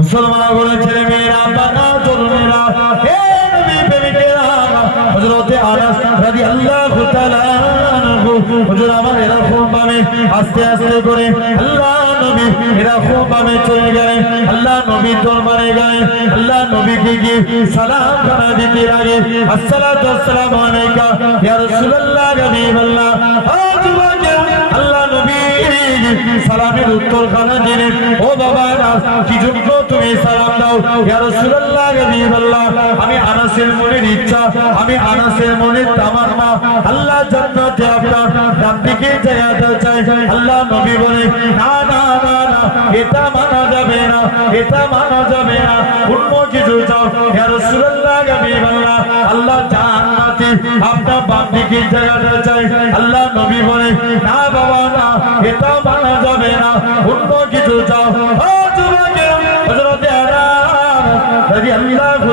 মুসলমান বলে ছেলে মেয়েরা বানা তরুণেরা, হে নবী প্রেমিকেরা, হযরতে আনাস রাদিয়াল্লাহু তাআলা হুজুর আমার এরকম ভাবে আস্তে আস্তে করে আল্লাহ নবী এরকম ভাবে চলে গেলেন। আল্লাহ নবী দরবারে গেলেন। আল্লাহ নবীকে গিয়ে সালাম জানা দিতে লাগে আসসালাতু আসসালামু আলাইকা ইয়া রাসূলুল্লাহ হাবিবাল্লাহ। ও যুবকেরা আল্লাহ নবী সালামের উত্তর খানা দিলেন। ও বাবা কি আমি আনাসের মনের ইচ্ছা, আমি আনাসের মনের তামান্না। আল্লাহ জান্নাতে আপনার ডান দিকে জায়গা চাই। আল্লাহ নবী বলে, না না না না, এটা মানা যাবে না, এটা মানা যাবে না। অন্য কিছু চাও? ইয়া রাসূলুল্লাহ হাবিবাল্লাহ আল্লাহ জান্নাতে আপনার বাম দিকে জায়গাটা চাই। আল্লাহ নবী বলে, না, বাবা, না, এটা মানা যাবে না। অন্য কিছু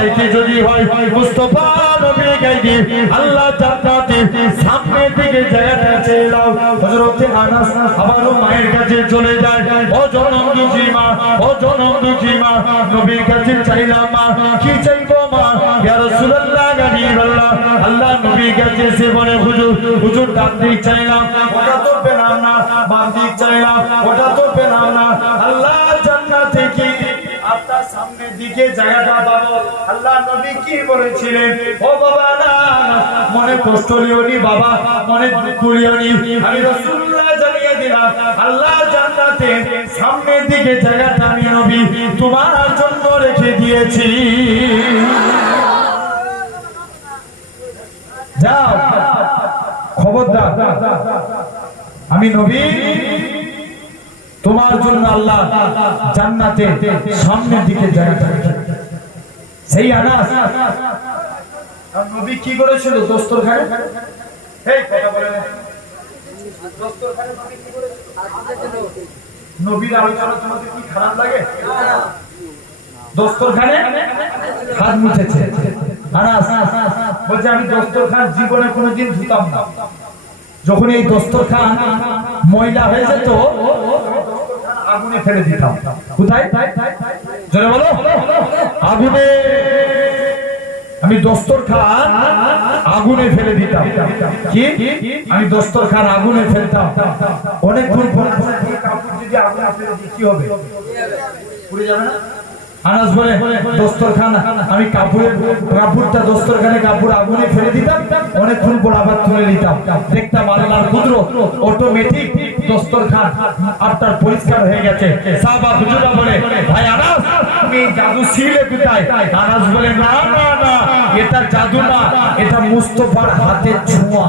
চাইতে যদি হয় মুস্তফা নবীর কাইদে আল্লাহ জান্নাতে সামনে দিকে জায়গাটা চাইলাম হযরতে আনাস আবারও মায়ের কাছে চলে যায়। ও জনম দুঃখী মা, ও জনম দুঃখী মা, নবীর কাছে চাইলাম মা, কি চাইব মা? ইয়া রাসূলুল্লাহ গানিবাল্লাহ আল্লাহ নবীর কাছে সে বলে, হুজুর হুজুর ডান দিক চাইলাম ওটা তো পেলাম না বাম দিক চাইলাম ওটা তো পেলাম না, আল্লাহ জান্নাতে কি আপনার সামনের দিকে জায়গাটা পাবো আল্লাহ নবী কি বলেছিলেন ও বাবা না মনে কষ্ট লিওনি বাবা মনে দুঃখ লিওনি আমি রাসূলুল্লাহ জানিয়ে দিলাম আল্লাহ জান্নাতে সামনের দিকে জায়গাটা আমি নবী তোমার জন্য রেখে দিয়েছি যাও খবরদার আমি নবী তোমার জন্য আল্লাহ জান্নাতে সামনের দিকে জায়গা সেই আনাস। নবী কি করেছিল? দোস্তরখানে এই কথা বলে না। দোস্তরখানে নবী কি করেছিল? নবীর আলোচনা তোমাদের কি খারাপ লাগে? দোস্তরখানে হাত মুছেছে। বলছে আমি দোস্তরখান জীবনে কোনোদিন ধুতাম না। যখন এই দোস্তরখান ময়লা হয়ে যেত আগুনে ফেলে দিতাম। কোথায়? জোরে বলো। আগুনে। আমি দস্তরখান আগুনে ফেলে দিতাম। কি? আমি দস্তরখান আগুনে ফেলতাম। পর কাপড় যদি আগুনে ফেলে দিই, কি হবে? পুড়ে যাবে না? আনাস বলে, দস্তরখান, আমি কাপড়ের কাপড়টা দস্তরখানে কাপড় আগুনে ফেলে দিতাম। অনেকক্ষণ পর আবার তুলে নিতাম। দেখতাম আল্লাহর কুদর অটোমেটিক দস্তরখান আপনার পরিষ্কার হয়ে গেছে। সাহাবা হুজুরা বলে, ভাই আনাস, তুমি জাদু শিখলে কোথায় আনাস বলে, না না না, এটা জাদু না, এটা মুস্তফার হাতের ছোঁয়া।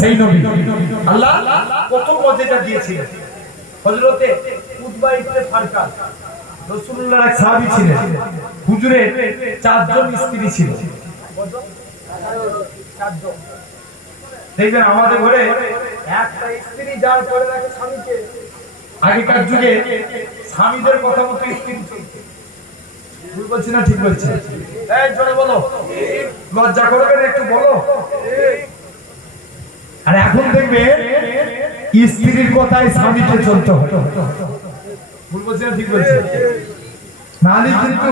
সেই নবী। আল্লাহ কত মর্যাদা দিয়েছিলেন। এক সাহাবী ছিলেন। হুজুরের চারজন স্ত্রী ছিল। দেখবেন আমাদের ঘরে একটা স্ত্রী যার রাখে স্বামীকে। আগেকার যুগে স্বামীদের কথা মতো স্ত্রী চলছে ভুল বলছি না ঠিক বলছি? এই জোরে বলো। লজ্জা করবেন একটু বলো? আর এখন দেখবে স্ত্রীর কথায় স্বামীকে চলতে হয় ভুল বলছি না ঠিক বলছি? নাহলে কিন্তু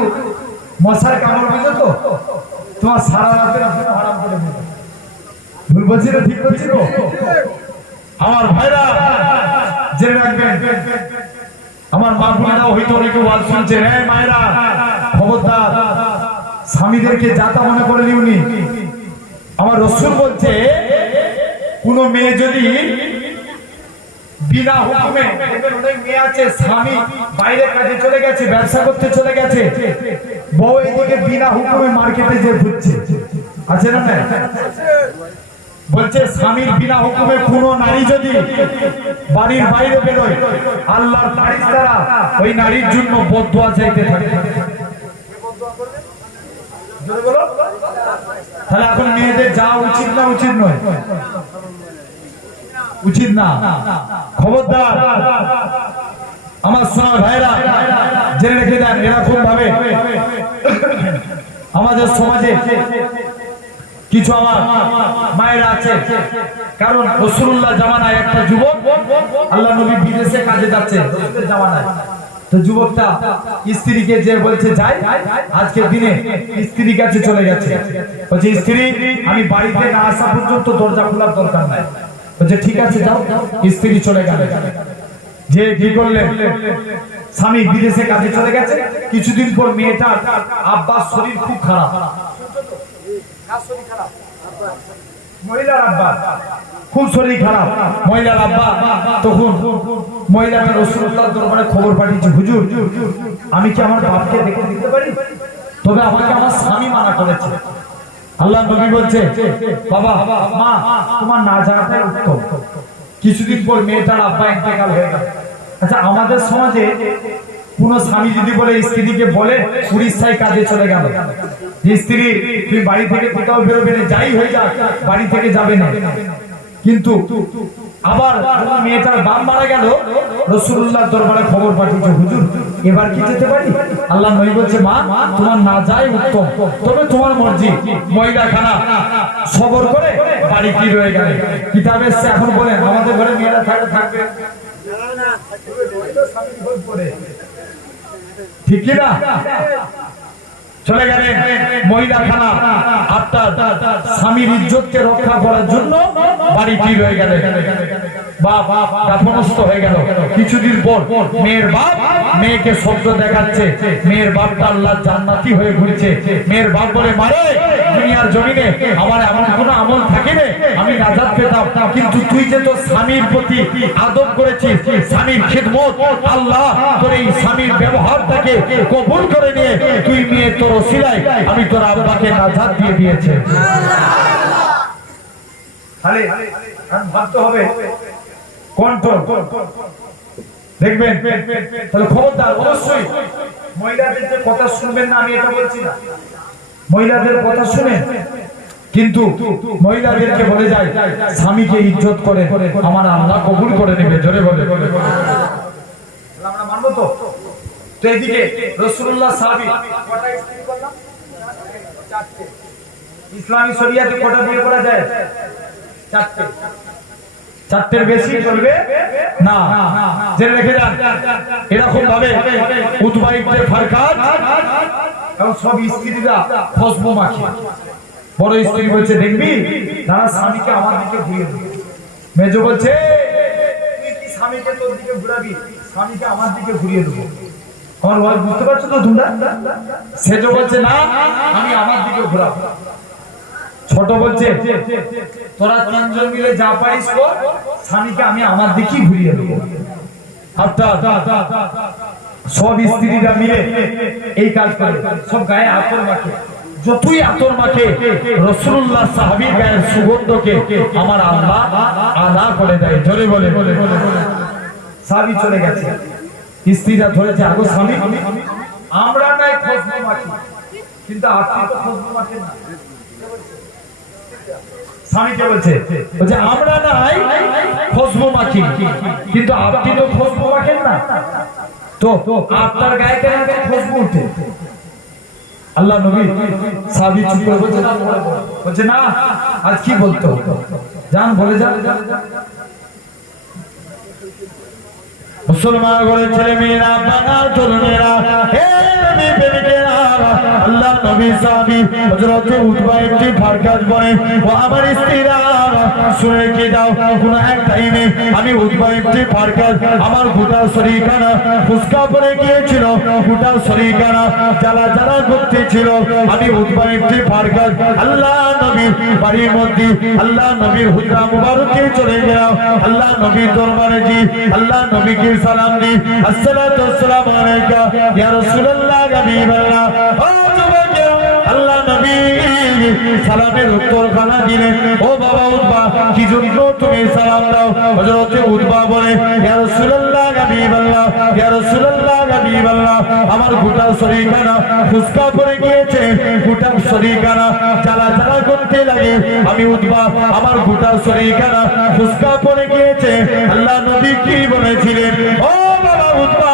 মশার কামড় বুঝো তো? তোমার সারা ঘুম হারাম করে দেবে ভুল বলছি না, ঠিক বলছি তো? আমার ভাইরা, জেনে রাখবেন, আমার মা বোনেরাও হয়তো অনেকে ওয়াজ শুনছে রে মায়েরা, খবরদার, স্বামীদেরকে যাতা মনে করে নিউনি আমার রসুল বলছে, কোন মেয়ে যদি বিনা হুকুমে দেখবেন অনেক মেয়ে আছে, স্বামী, বাইরে কাজে চলে গেছে, ব্যবসা করতে চলে গেছে। বউ এদিকে বিনা হুকুমে মার্কেটে যে ঘুরছে। আছে না বলছে, স্বামীর বিনা হুকুমে কোনো নারী যদি বাড়ির বাইরে বেরোয়, আল্লাহর ফারিস্তারা ওই নারীর জন্য বদুয়া চাইতে থাকে। তাহলে এখন মেয়েদের যাওয়া উচিত না উচিত নয়? উচিত না। খবরদার। আমার সোনার ভাইরা, জেনে রেখে দেন এরকম ভাবে আমাদের সমাজে কিছু আমার মায়েরা আছে। কারণ রসুল্লাহ জামানায় একটা যুবক, আল্লাহ নবী বিদেশে কাজে যাচ্ছে জামানায়। তো যুবকটা স্ত্রীকে যে বলছে, যাই, আজকের দিনে স্ত্রীর কাছে চলে গেছে। বলছে, স্ত্রী, আমি বাড়িতে না আসা পর্যন্ত দরজা খোলার দরকার নাই। বলছে, ঠিক আছে, যাও। স্ত্রী চলে গেল। যে কি করলেন? স্বামী বিদেশে কাজে চলে গেছে। কিছুদিন পর মেয়েটার আব্বার শরীর খুব খারাপ। আমি কি আমার বাপকে দেখে দিতে পারি? তবে আমাকে আমার স্বামী মানা করেছে। আল্লাহ নবী বলছে, বাবা, মা, তোমার না যাওয়াটাই উত্তম। কিছুদিন পর মেয়েটার আব্বা ইন্তেকাল হয়ে গেল। আচ্ছা আমাদের সমাজে কোন স্বামী যদি বলে, স্ত্রীকে বলে উড়িষ্যায় কাজে চলে গেল। স্ত্রী, তুই বাড়ি থেকে কোথাও বেরোবে না, যাই হয়ে যাক, বাড়ি থেকে যাবে না। কিন্তু আবার মেয়েটার বাপ মারা গেল রসুল্লাহ দরবারে খবর পাঠিয়েছে, হুজুর এবার কি যেতে পারি? আল্লাহ নই বলছে, মা, তোমার না যাই উত্তম, তবে তোমার মর্জি মহিলা খানা সবর করে বাড়ি কি রয়ে গেল। কিতাবে এসছে এখন বলেন, আমাদের ঘরে মেয়েরা থাকলে থাকবে। ঠিক না? চলে গেলেন মহিলা খানা স্বামীর রক্ষা করার জন্য বাড়ি কি রয়ে গেলে বাপ হয়ে গেল। কিছুদিন পর মেয়ের বাপ মেয়েকে শব্দ দেখাচ্ছে। মেয়ের বাপটা আল্লাহ জান্নাতি হয়ে ঘুরছে। মেয়ের বাপ বলে, মারে, দুনিয়ার জমিনে আমার এমন কোন আমল থাকে না আমি নাজাত পেতাম। কিন্তু তুই যে তোর স্বামীর প্রতি আদব করেছিস, স্বামীর খিদমত, আল্লাহ তোর এই স্বামীর ব্যবহারটাকে কবুল করে নিয়ে তুই মেয়ে তোর ওসিলায়, আমি তোর আব্বাকে নাজাত দিয়ে দিয়েছে। ভাবতে হবে কন্ট্রোল দেখবেন, তাহলে খবরদার, অবশ্যই। মহিলাদের কথা শুনবেন না, আমি এটা বলছি না। মহিলাদের কথা শুনে কিন্তু মহিলাদেরকে বলে যায়, স্বামীকে ইজ্জত করে, আমার আল্লাহ কবুল করে নেবে। জোরে বলে। মানবো তো? এদিকে রসুল্লাহ সাহাবী, কটা ইসলামী শরিয়াতে কটা বিয়ে করা যায়? চারটে। চারটের বেশি চলবে না, জেনে রেখে যান এরকম ভাবে উদ্বাইকদের ফারকাত, এবং সব স্ত্রীরা খুশবু মাখে বড় স্ত্রী বলছে, দেখবি, তারা স্বামীকে আমার দিকে ঘুরিয়ে মেজো বলছে স্বামীকে তোর দিকে ঘুরাবি? স্বামীকে আমার দিকে ঘুরিয়ে দেবো। আমার বুঝতে পারছ তো সেজো বলছে, না, আমি আমার দিকে ঘুরাবো। ছোট বলছে, তোরা তিনজন মিলে যা পারিস স্বামীকে আমি আমার দিকেই ঘুরিয়ে দেবো। সব স্ত্রীরা মিলে এই কাজ করে, সব গায়ে আতর মাখে। যতই আতর মাখে রসুল্লাহ সাহাবির গায়ের সুগন্ধকে আমার আল্লাহ আদা করে দেয়। জোরে বলে, সাহাবি চলে গেছে। স্ত্রীরা ধরেছে, আগো স্বামী, আমরা নাই খুশবু মাখি। কিন্তু আপনি তো খুশবু মাখেন না। স্বামীকে বলছে? বলছে, আমরা নাই খুশবু মাখি কিন্তু আপনি তো খুশবু মাখেন না। তো আপনার গায়ে কেন খুশবু উঠে? আল্লাহ নবী চুপ করে বলছে, না বলছে, না আজ কি বলতো যান, বলে যান। মুসলমান ঘরের ছেলে মেয়েরা বাঙাল নবী সাহাবী হযরত উতবা একটি ফারকাজ বলে, ও আমার স্ত্রীরা, শুনে কি দাও? কোন এক টাইমে আমি উতবা একটি ফারকাজ আমার গোটা শরীরখানা ফুসকা পড়ে গিয়েছিল, গোটা শরীরখানা জ্বালা জ্বালা করতে আমি উতবা একটি ফারকাজ আল্লাহ নবীর বাড়ির মধ্যে, আল্লাহ নবীর হুজরা মুবারকে চলে গেলাম। আল্লাহ নবীর দরবারে জি, আল্লাহ নবীকে সালাম দি। আসসালাতু ওয়াসসালামু আলাইকা, ইয়া রাসূলুল্লাহ হাবিবাল্লাহ নবী সালামের উত্তরখানা দিলেন ও বাবা উদ্বা কি জন্য তুমি সালাম দাও? হযরতে উদ্বা বলে আমার গোটা শরীরখানা ফুসকা পড়ে গিয়েছে গোটা শরীরখানা জ্বালা জ্বালা করতে লাগে। আমি উদ্বা আমার গোটা শরীরখানা ফুসকা পড়ে গিয়েছে। আল্লাহ নবী কি বলেছিলেন? ও বাবা উদ্বা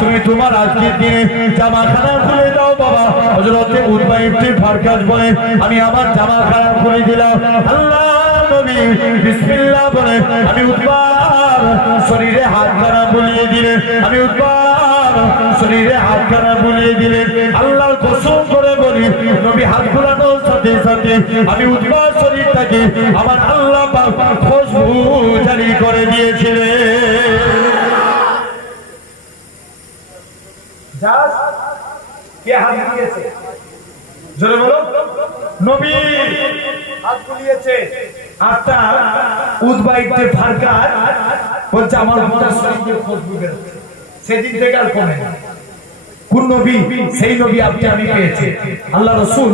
তুমি তোমার আজকের দিনে জামাখানা খুলে দাও। বাবা ইবনে ফারকাস বলেন, আমি আমার জামাখানা খুলে দিলাম। আল্লাহ নবী বিসমিল্লাহ বলে, আমি উদ্বার শরীরে হাত খানা বুলিয়ে দিলেন। আমি উদ্বার শরীরে হাত খানা বুলিয়ে দিলেন। আল্লাহর কসম করে বলি, নবী হাত ঘোরানোর সাথে সাথে আমি উদ্বার শরীরটাকে আমার আল্লাহ খুশবু জারি করে দিয়েছিলেন। কে হাত দিয়েছে? জোরে বলো নবী হাত বুলিয়েছে। আটটা উদ্বাইতে ফারকার বলছে, আমার গোটা শরীরে খুশবু সেদিন থেকে আর কমে কোন নবী, সেই নবী আপনি আমি পেয়েছি। আল্লাহ রসুল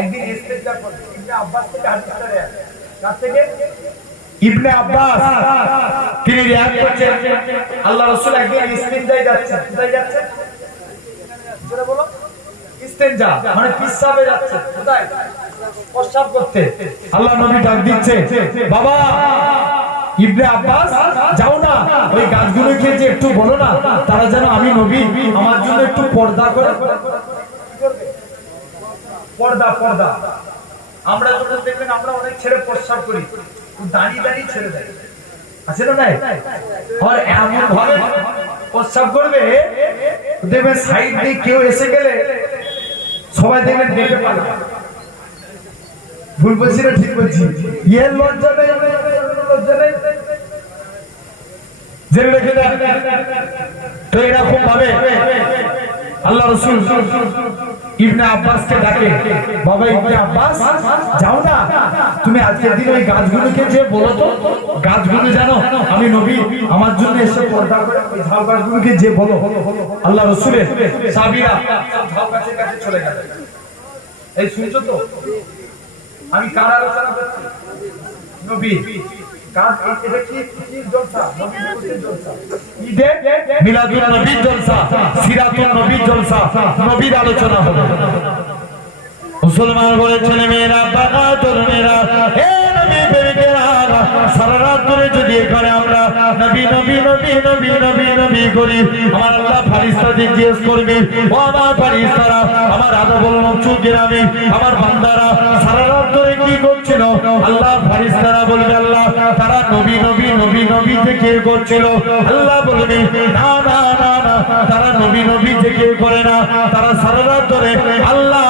একদিন ইস্তেঞ্জা করলেন। ইবনে আব্বাস থেকে রেয়াত। কার থেকে? ইবনে আব্বাস। তিনি রিয়াদ করছেন, আল্লাহ রসুল একদিন ইস্তেঞ্জায় যাচ্ছেন। কোথায় যাচ্ছেন? মানে তারা যেন আমি নবী, আমার জন্য একটু পর্দা করে। পর্দা পর্দা। আমরা যখন দেখবেন আমরা অনেক ছেড়ে প্রস্রাব করি দাঁড়িয়ে দাঁড়িয়ে ছেড়ে দেয়। আছে না নাই? এমন ভাবে প্রস্রাব করবে দেখবেন সাইড দিয়ে কেউ এসে গেলে সবাই দেখবেন দেখতে পারে ভুল বলছি না, ঠিক বলছি। ইয়ে লজ্জা নেই লজ্জা নেই। জেনে রেখে দেন তো এরকম ভাবে আল্লাহ রসুল ইবনে আব্বাসকে ডাকে, বাবা ইবনে আব্বাস, যাও না। তুমি আজকের দিন ওই গাছগুলোকে যে বলো তো, গাছগুলো জানো, আমি নবী, আমার জন্য এসে পর্দা করে ওই ঝাউ গাছগুলোকে যে বলো। আল্লাহ রসুলের সাবিরা ঝাউ গাছের কাছে চলে গেল। এই শুনছো তো? আমি কার আলোচনা করছি? নবী। নবীর আলোচনা হবে। মুসলমান বলে মেয়েরা বাবা নবী প্রেমিকেরা, সারা রাত ধরে যদি এখানে আমরা নবী নবী নবী নবী নবী নবী করি, আমার আল্লাহ ফারিস্তা জিজ্ঞেস করবে, ও আমার ফারিস্তারা, আমার গ্রামে, আমার বান্দারা, সারা রাত ধরে কি করছিল? আল্লাহ ফারিস্তারা বলবে, আল্লাহ, তারা নবী নবী নবী নবী থেকে করছিল। আল্লাহ বলবে, না না না না, তারা নবী নবী থেকে করে না, তারা সারা রাত ধরে আল্লাহ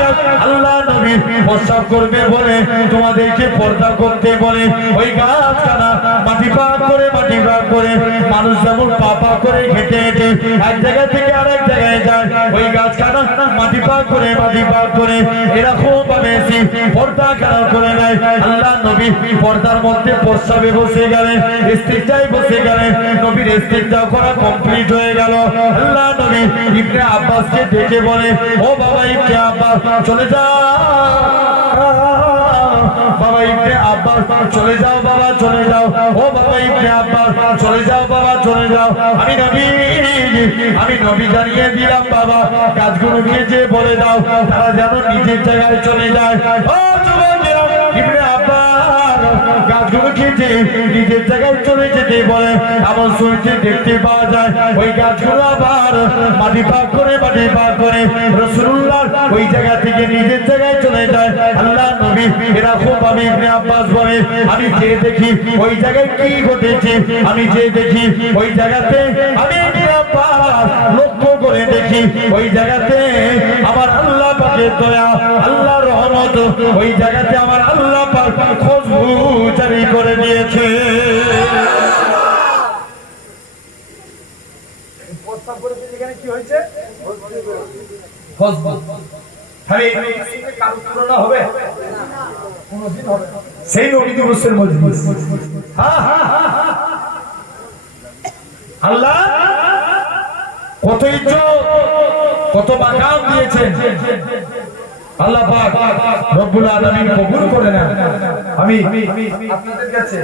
গাছ, আল্লাহ প্রস্তাব করবে বলে তোমাদেরকে পর্দা করতে বলে। ওই গাছখানা মাটি পাক করে, মাটি পাক করে মানুষ যেমন পাপা করে হেঁটে হেঁটে এক জায়গা থেকে আরেক জায়গায় যায়, ওই গাছখানা মাটি পাক করে, মাটি পাক করে এরকম ভাবে পর্দা খারাপ করে নেয়। আল্লাহ নবী পর্দার মধ্যে প্রস্তাবে বসে গেলেন স্ত্রীটাই বসে গেলেন নবীর স্ত্রীটা করা কমপ্লিট হয়ে গেল। আল্লাহ নবী ইবনে আব্বাসকে ডেকে বলে, ও বাবা ইবনে আব্বাস, চলে যাও বাবা ইবনে আব্বাস চলে যাও, বাবা চলে যাও। ও বাবা ইবনে আব্বাস চলে যাও, বাবা চলে যাও। আমি নবী আমি নবী জানিয়ে দিলাম বাবা কাজগুলোকে যে বলে দাও, তারা যেন নিজের জায়গায় চলে যায়। আব্বাস গাছগুলোকে যে নিজের জায়গায় চলে যেতে বলে। এমন শুনতে দেখতে পাওয়া যায়, ওই গাছগুলো আবার মাটি পাক করে, মাটি পাক করে রসুল্লাহ ওই জায়গা থেকে নিজের জায়গায় চলে যায়। আল্লাহ নবী এরকম ভাবে আব্বাস বলে, আমি যে দেখি ওই জায়গায় কি ঘটেছে? আমি যে দেখি ওই জায়গাতে আমি লক্ষ্য করে দেখি, ওই জায়গাতে আমার আল্লাহ পাকের দয়া আল্লাহ রহমত, ওই জায়গাতে আমার আল্লাহ পাক খুশবু জারি করে দিয়েছে। কত ইজ্জত। কত মাকাম দিয়েছেন আল্লাহ রব্বুল আলামিন কবুল করে নেন আমি আপনাদের কাছে।